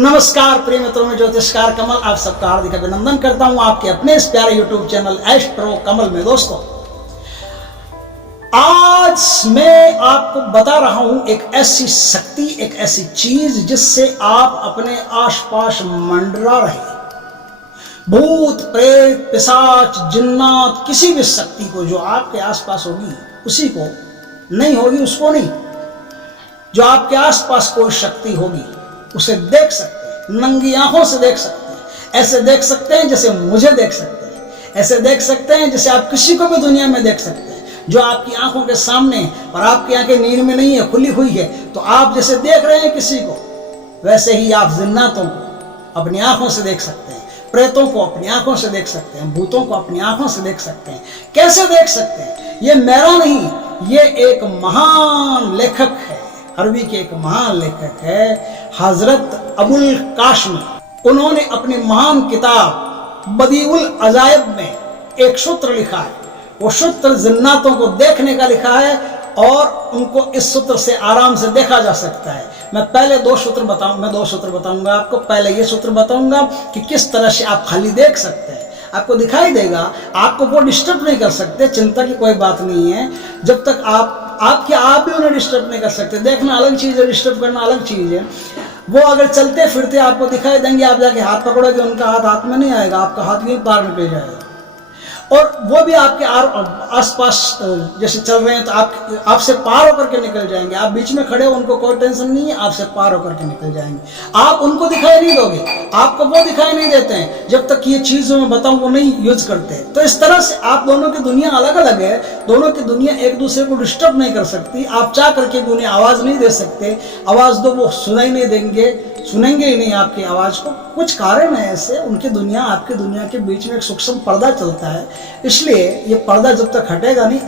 नमस्कार प्रिय मित्रों में ज्योतिषकार कमल आप सबका हार्दिक अभिनंदन करता हूं आपके अपने इस प्यारे यूट्यूब चैनल एस्ट्रो कमल में। दोस्तों, आज मैं आपको बता रहा हूं एक ऐसी शक्ति, एक ऐसी चीज जिससे आप अपने आसपास मंडरा रहे। भूत प्रेत पिशाच जिन्नात किसी भी शक्ति को जो आपके आसपास होगी उसी को, नहीं होगी उसको नहीं। जो आपके आसपास कोई शक्ति होगी उसे देख सकते हैं, नंगी आंखों से देख सकते हैं। ऐसे देख सकते हैं जैसे मुझे देख सकते हैं, ऐसे देख सकते हैं जैसे आप किसी को भी दुनिया में देख सकते हैं जो आपकी आंखों के सामने, और आपकी आंखें नींद में नहीं है, खुली हुई है। तो आप जैसे देख रहे हैं किसी को, वैसे ही आप जिन्नातों को अपनी आंखों से देख सकते हैं, प्रेतों को अपनी आंखों से देख सकते हैं, भूतों को अपनी आंखों से देख सकते हैं। कैसे देख सकते हैं? ये मेरा नहीं, ये एक महान लेखक है, अरबी के एक महान लेखक है हजरत अबुल कासिम। उन्होंने अपनी महान किताब बदीउल अजायब में एक सूत्र लिखा है। वो सूत्र जिन्नातों को देखने का लिखा है और उनको इस सूत्र से आराम से देखा जा सकता है। मैं पहले दो सूत्र बताऊंगा आपको। पहले ये सूत्र बताऊंगा कि किस तरह से आप खाली देख सकते हैं, आपको दिखाई देगा, आपको वो डिस्टर्ब नहीं कर सकते। चिंता की कोई बात नहीं है, जब तक आप भी उन्हें डिस्टर्ब नहीं कर सकते। देखना अलग चीज़ है, डिस्टर्ब करना अलग चीज़ है। वो अगर चलते फिरते आपको दिखाई देंगे, आप जाके हाथ पकड़ोगे, उनका हाथ में नहीं आएगा, आपका हाथ भी पार निकल जाएगा। और वो भी आपके आसपास जैसे चल रहे हैं तो आपसे पार होकर के निकल जाएंगे। आप बीच में खड़े हो, उनको कोई टेंशन नहीं है, आपसे पार होकर के निकल जाएंगे। आप उनको दिखाई नहीं दोगे, आपको वो दिखाई नहीं देते हैं जब तक ये चीज़ जो मैं बताऊं वो नहीं यूज करते। तो इस तरह से आप दोनों की दुनिया अलग अलग है, दोनों की दुनिया एक दूसरे को डिस्टर्ब नहीं कर सकती। आप चाह करके उन्हें आवाज़ नहीं दे सकते, आवाज़ दो वो सुनाई नहीं देंगे, सुनेंगे ही नहीं आपकी आवाज़ को। कुछ कारण है ऐसे, उनकी दुनिया आपकी दुनिया के बीच में एक सूक्ष्म पर्दा चलता है, इसलिए ये पर्दा जब तक हटेगा नहीं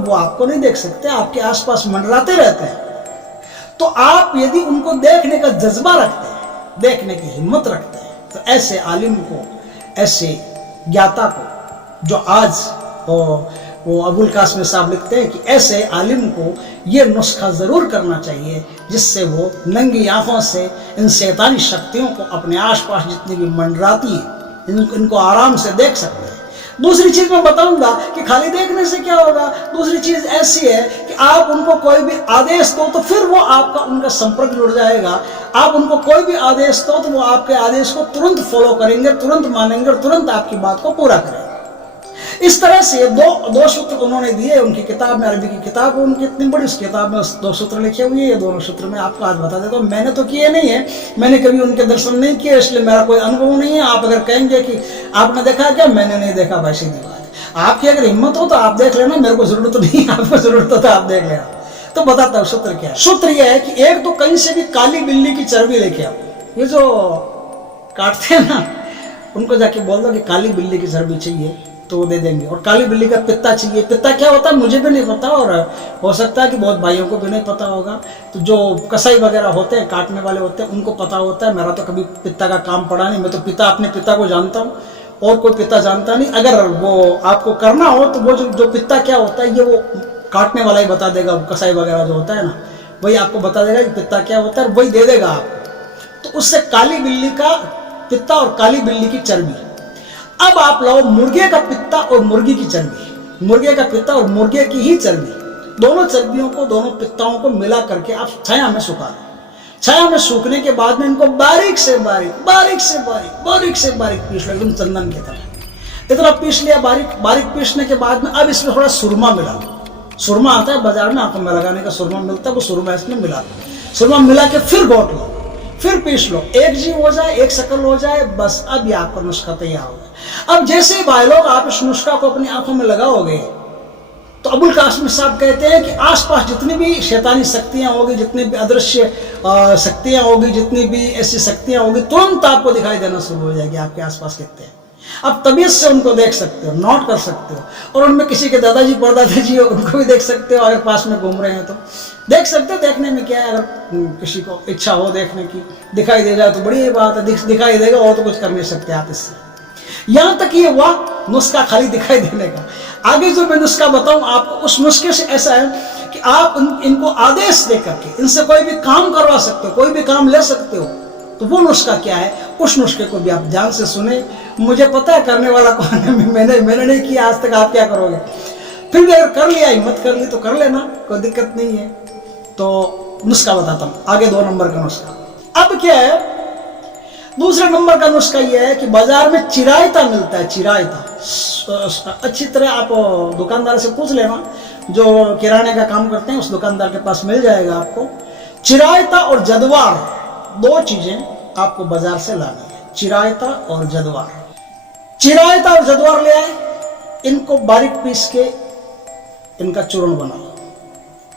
वो आपको नहीं देख सकते, आपके आसपास मंडराते रहते हैं। तो आप यदि उनको देखने का जज्बा रखते हैं, देखने की हिम्मत रखते हैं, तो ऐसे आलिम को, ऐसे ज्ञाता को, जो आज वो अबुल कासिम साहब लिखते हैं कि ऐसे आलिम को ये नुस्खा ज़रूर करना चाहिए जिससे वो नंगी आंखों से इन शैतानी शक्तियों को अपने आसपास जितनी भी मंडराती हैं इनको आराम से देख सकते हैं। दूसरी चीज़ मैं बताऊंगा कि खाली देखने से क्या होगा। दूसरी चीज़ ऐसी है कि आप उनको कोई भी आदेश दो तो फिर वो आपका उनका संपर्क जुड़ जाएगा। आप उनको कोई भी आदेश दो तो वो आपके आदेश को तुरंत फॉलो करेंगे, तुरंत मानेंगे और तुरंत आपकी बात को पूरा करेंगे। इस तरह से दो सूत्र उन्होंने दिए उनकी किताब में। अरबी की किताब उनकी इतनी बड़ी, उस किताब में दो सूत्र लिखे हुए हैं। ये दोनों सूत्र मैं आपको आज बता देता हूँ। मैंने तो किए नहीं है, मैंने कभी उनके दर्शन नहीं किए, इसलिए मेरा कोई अनुभव नहीं है। आप अगर कहेंगे कि आपने देखा क्या, मैंने नहीं देखा, भाई सीधी बात है। आपकी अगर हिम्मत हो तो आप देख लेना, मेरे को जरूरत नहीं है, आपको जरूरत हो तो आप देख लेना। तो बताता हूँ सूत्र क्या है। सूत्र यह है कि एक तो कहीं से भी काली बिल्ली की चर्बी लेके आओ। ये जो काटते हैं ना, उनको जाके बोल दो कि काली बिल्ली की चर्बी चाहिए तो वो दे देंगे। और काली बिल्ली का पित्ता चाहिए। पित्ता क्या होता है मुझे भी नहीं पता, और हो सकता है कि बहुत भाइयों को भी नहीं पता होगा। तो जो कसाई वगैरह होते हैं, काटने वाले होते हैं, उनको पता होता है। मेरा तो कभी पित्ता का काम पड़ा नहीं, मैं तो अपने पिता को जानता हूँ और कोई पिता जानता नहीं। अगर वो आपको करना हो तो वो जो पित्ता क्या होता है ये वो काटने वाला ही बता देगा। कसाई वगैरह जो होता है ना, वही आपको बता देगा कि पित्ता क्या होता है, वही दे देगा आपको। तो उससे काली बिल्ली का पित्ता और काली बिल्ली की चर्बी। अब आप लो मुर्गे का पित्ता और मुर्गी की चर्बी, मुर्गे का पित्ता और मुर्गे की ही चर्बी, दोनों चर्बियों को, दोनों पित्ताओं को मिला करके आप छाया में सुखा दो। छाया में सूखने के बाद में इनको बारीक से बारीक पीस लो, एकदम चंदन की तरह। इतना पीस लिया, बारीक पीसने के बाद में अब इसमें थोड़ा सुरमा मिला दो। सुरमा आता है बाजार में, आंखों में लगाने का सुरमा मिलता है, वो सुरमा इसमें मिला दो। सुरमा मिला के फिर घोट लो, फिर पीस लो, एक जीव हो जाए, एक शकल हो जाए, बस अब ये आपका नुस्खा तैयार हो गया। अब जैसे ही भाई लोग आप इस नुस्खा को अपनी आंखों में लगाओगे तो अबुल कासिम साहब कहते हैं कि आसपास जितनी भी शैतानी शक्तियां होगी, जितनी भी अदृश्य शक्तियां होगी, जितनी भी ऐसी शक्तियां होगी, तुरंत आपको दिखाई देना शुरू हो जाएगी आपके आसपास कितने हैं। आप तबीयत से उनको देख सकते हो, नोट कर सकते हो, और उनमें किसी के दादाजी परदादाजी हो उनको भी देख सकते हो। अगर पास में घूम रहे हैं तो देख सकते हो। देखने में क्या है, अगर किसी को इच्छा हो देखने की, दिखाई दे जाए तो बड़ी बात है, दिखाई देगा और तो कुछ कर नहीं सकते आप इससे। यहाँ तक ये हुआ नुस्खा खाली दिखाई देने का। आगे जो मैं नुस्खा बताऊं आपको, उस नुस्खे से ऐसा है कि आप इनको आदेश दे करके इनसे कोई भी काम करवा सकते हो, कोई भी काम ले सकते हो। तो वो नुस्खा क्या है, उस नुस्खे को भी आप ध्यान से सुने। मुझे पता है करने वाला कौन है, मैंने नहीं किया आज तक, आप क्या करोगे। फिर भी अगर कर लिया, हिम्मत कर ली तो कर लेना, कोई दिक्कत नहीं है। तो नुस्खा बताता हूँ आगे, 2 नंबर का नुस्खा। अब क्या है, दूसरे नंबर का नुस्खा यह है कि बाजार में चिरायता मिलता है, चिरायता। अच्छी तरह आप दुकानदार से पूछ लेना, जो किराने का काम करते हैं उस दुकानदार के पास मिल जाएगा आपको। चिरायता और जदवार 2 चीजें आपको बाजार से लानी है, चिरायता और जदवार। चिरायता और जदवार ले आए, इनको बारीक पीस के इनका चूर्ण बनाओ।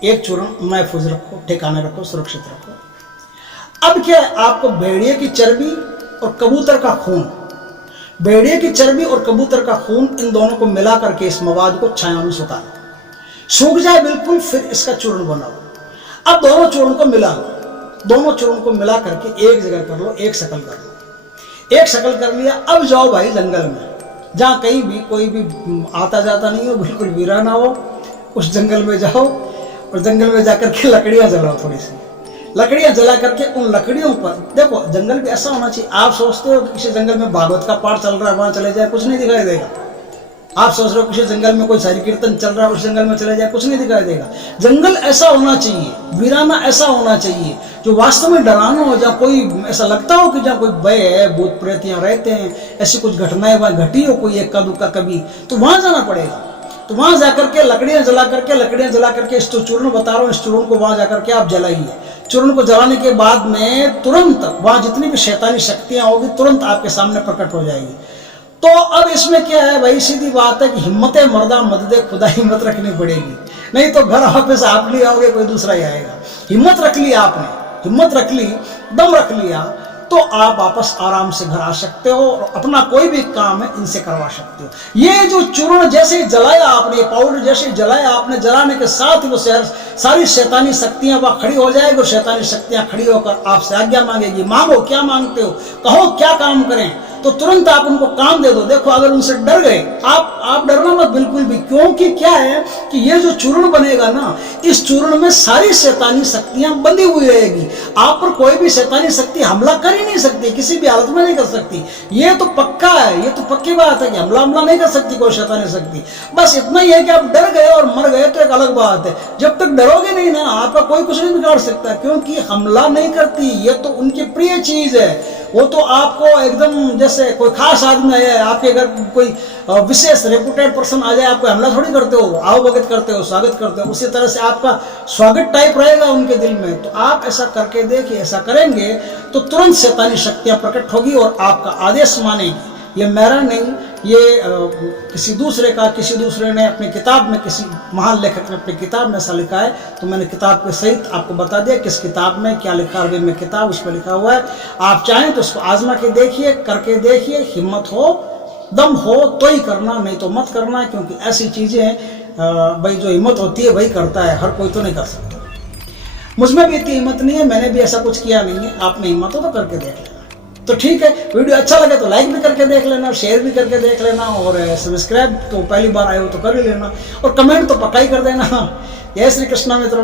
एक चूर्ण महफूज रखो, ठिकाने रखो, सुरक्षित रखो। अब क्या है, आपको भेड़िए की चर्बी और कबूतर का खून, भेड़िए की चर्बी और कबूतर का खून, इन दोनों को मिला करके इस मवाद को छाया में सुखाओ, सूख जाए बिल्कुल, फिर इसका चूर्ण बनाओ। अब दोनों चूर्ण को मिला लो, दोनों चूर्ण को मिला करके एक जगह कर लो, एक शकल कर लो। एक शकल कर लिया, अब जाओ भाई जंगल में, जहाँ कहीं भी कोई भी आता जाता नहीं हो, बिल्कुल वीराना हो, उस जंगल में जाओ और जंगल में जाकर के लकड़ियाँ जलाओ, थोड़ी सी लकड़ियाँ जला करके उन लकड़ियों पर, देखो जंगल भी ऐसा होना चाहिए। आप सोचते हो कि किसी जंगल में भागवत का पाठ चल रहा है, वहाँ चले जाए, कुछ नहीं दिखाई देगा। आप सोच रहे हो किसी जंगल में कोई हरि कीर्तन चल रहा है, उस जंगल में चले जाए, कुछ नहीं दिखाई देगा। जंगल ऐसा होना चाहिए, वीराना ऐसा होना चाहिए जो वास्तव में डराना हो, जहाँ कोई ऐसा लगता हो कि जहाँ कोई भय है, भूत प्रेत यहाँ रहते हैं, ऐसी कुछ घटनाएं वहाँ घटी हो कोई इक्का दुक्का कभी, तो वहाँ जाना पड़ेगा। तो वहाँ जाकर के लकड़ियाँ जला करके इस चूर्ण बता रहा हूँ, इस चूर्ण को वहाँ जाकर के आप जलाइए। चूर्ण को जलाने के बाद में तुरंत वहाँ जितनी भी शैतानी शक्तियाँ होगी तुरंत आपके सामने प्रकट हो जाएगी। तो अब इसमें क्या है भाई, सीधी बात है कि हिम्मत मर्दा मत दे खुदा, हिम्मत रखनी पड़ेगी, नहीं तो घर वापस आप नहीं आओगे, कोई दूसरा ही आएगा। हिम्मत रख ली आपने, हिम्मत रख ली, दम रख लिया, तो आप वापस आराम से घर आ सकते हो और अपना कोई भी काम है इनसे करवा सकते हो। ये जो चूर्ण जैसे जलाया आपने, पाउडर जैसे जलाया आपने, जलाने के साथ ही वो सारी शैतानी शक्तियां वहां खड़ी हो जाएगी और शैतानी शक्तियां खड़ी होकर आपसे आज्ञा मांगेगी, मांगो क्या मांगते हो, कहो क्या काम करें, तो तुरंत आप उनको काम दे दो। देखो अगर उनसे डर गए आप डरना मत बिल्कुल भी, क्योंकि क्या है कि ये जो चूर्ण बनेगा ना, इस चूर्ण में सारी शैतानी शक्तियां बंधी हुई रहेगी। आप पर कोई भी शैतानी शक्ति हमला कर ही नहीं सकती, किसी भी हालत में नहीं कर सकती। ये तो पक्का है, ये तो पक्की बात है कि हमला नहीं कर सकती कोई शैतानी शक्ति। बस इतना ही है कि आप डर गए और मर गए तो एक अलग बात है। जब तक डरोगे नहीं ना, आपका कोई कुछ नहीं बिगाड़ सकता, क्योंकि हमला नहीं करती, ये तो उनकी प्रिय चीज है। वो तो आपको एकदम जैसे कोई खास आदमी है, आपके घर कोई विशेष रेपुटेड पर्सन आ जाए, आपको हमला थोड़ी करते हो, आवभगत करते हो, स्वागत करते हो, उसी तरह से आपका स्वागत टाइप रहेगा उनके दिल में। तो आप ऐसा करके देखिए, ऐसा करेंगे तो तुरंत शैतानी शक्तियां प्रकट होगी और आपका आदेश मानेगी। ये मेरा नहीं, ये किसी दूसरे ने अपनी किताब में, किसी महान लेखक ने अपनी किताब में ऐसा लिखा है, तो मैंने किताब के सहित आपको बता दिया किस किताब में क्या लिखा है। में किताब उस पर लिखा हुआ है, आप चाहें तो उसको आजमा के देखिए, करके देखिए, हिम्मत हो, दम हो तो ही करना, नहीं तो मत करना, क्योंकि ऐसी चीज़ें भाई जो हिम्मत होती है वही करता है, हर कोई तो नहीं कर सकता। मुझमें भी इतनी हिम्मत नहीं है, मैंने भी ऐसा कुछ किया नहीं है, आपने हिम्मत हो तो करके देख लेना। तो ठीक है, वीडियो अच्छा लगे तो लाइक भी करके देख लेना, शेयर भी करके देख लेना, और सब्सक्राइब तो पहली बार आए हो तो कर ही लेना, और कमेंट तो पक्का ही कर देना। जय श्री कृष्णा मित्रों।